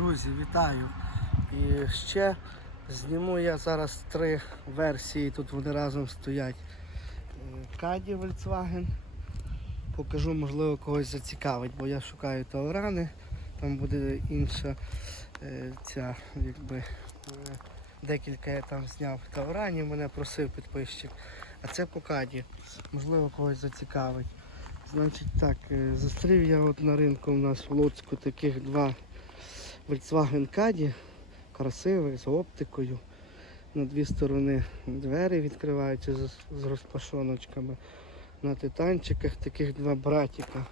Друзі, вітаю! І ще зніму я зараз три версії, тут вони разом стоять. Е, Каді Volkswagen. Покажу, можливо, когось зацікавить, бо я шукаю таурани. Там буде інша е, ця, якби, е, декілька я там зняв тауранів, мене просив підписчик. А це по Каді. Можливо, когось зацікавить. Значить так, зустрів я от на ринку у нас в Луцьку таких два Volkswagen Caddy, красивий, з оптикою. На дві сторони двері відкриваються з, з розпашоночками. На титанчиках таких два братіка.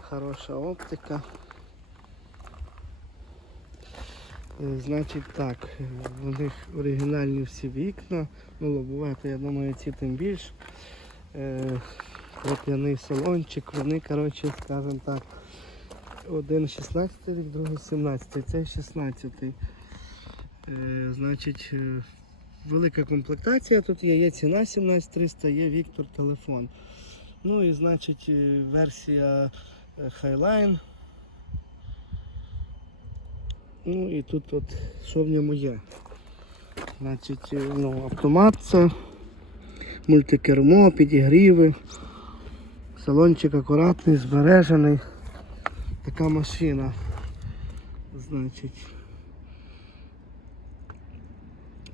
Хороша оптика. Е, Значить так, у них оригінальні всі вікна, ну лобове, я думаю, ці тим більш. Е, Крап'яний салончик, вони, коротше, скажімо так, один 16 рік, другий 17, цей 16. Е, значить, е, велика комплектація тут є, є ціна 17300, є Віктор телефон. Ну і значить е, версія е, Highline. Ну і тут от що в ньому є. Значить, ну, автомат це, мультикермо, підігріви. Салончик акуратний, збережений. Така машина. Значить.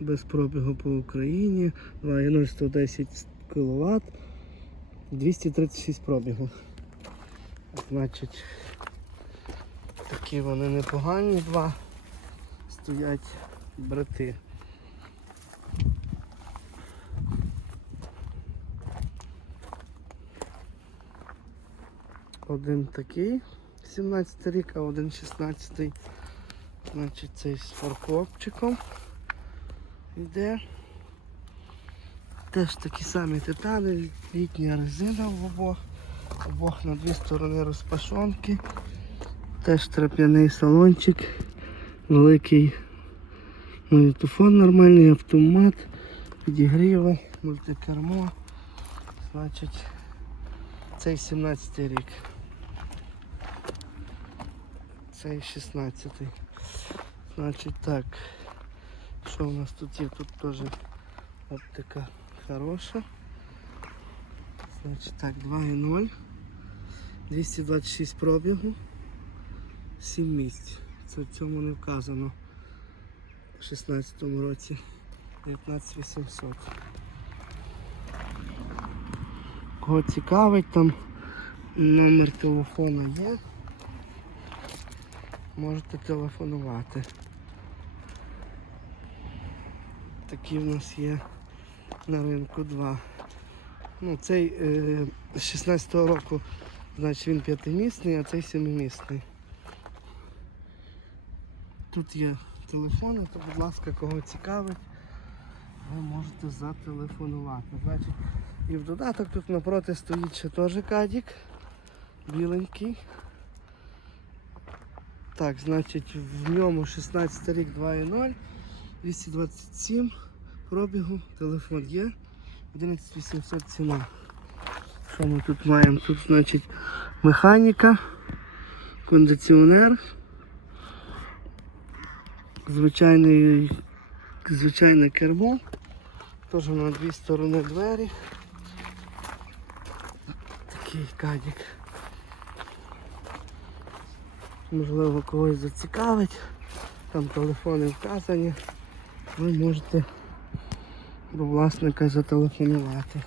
Без пробігу по Україні. 2.0 110 кВт. 236 пробігу. Значить, такі вони непогані два. Стоять брати. Один такий 17 рік, а один 16. Значить цей з фаркопчиком йде. Теж такі самі титани, літня резина в обох. Обох на дві сторони розпашонки. Теж трап'яний салончик, великий магнітофон нормальний, автомат, підігріви, мультикермо. Значить, цей 17 рік. Цей 16. Значить так. Що у нас тут є? Тут теж оптика хороша. Значить так, 2.0. 226 пробігу. 7 місць. Це в цьому не вказано. У 16 році. 19800. Кого цікавить, там номер телефону є. Можете телефонувати. Такі в нас є на ринку два. Ну, цей е, з 16-го року, значить він п'ятимісний, а цей семимісний. Тут є телефони, то будь ласка, кого цікавить, ви можете зателефонувати. Значить, і в додаток тут напроти стоїть ще теж кадік. Біленький. Так, значить в ньому 16 рік 2.0, 227 пробігу, телефон є, 11800 ціна. Що ми тут маємо? Тут значить механіка, кондиціонер, звичайний, звичайне кермо, теж на дві сторони двері. Такий кадік. Можливо, когось зацікавить. Там телефони вказані. Ви можете до власника зателефонувати.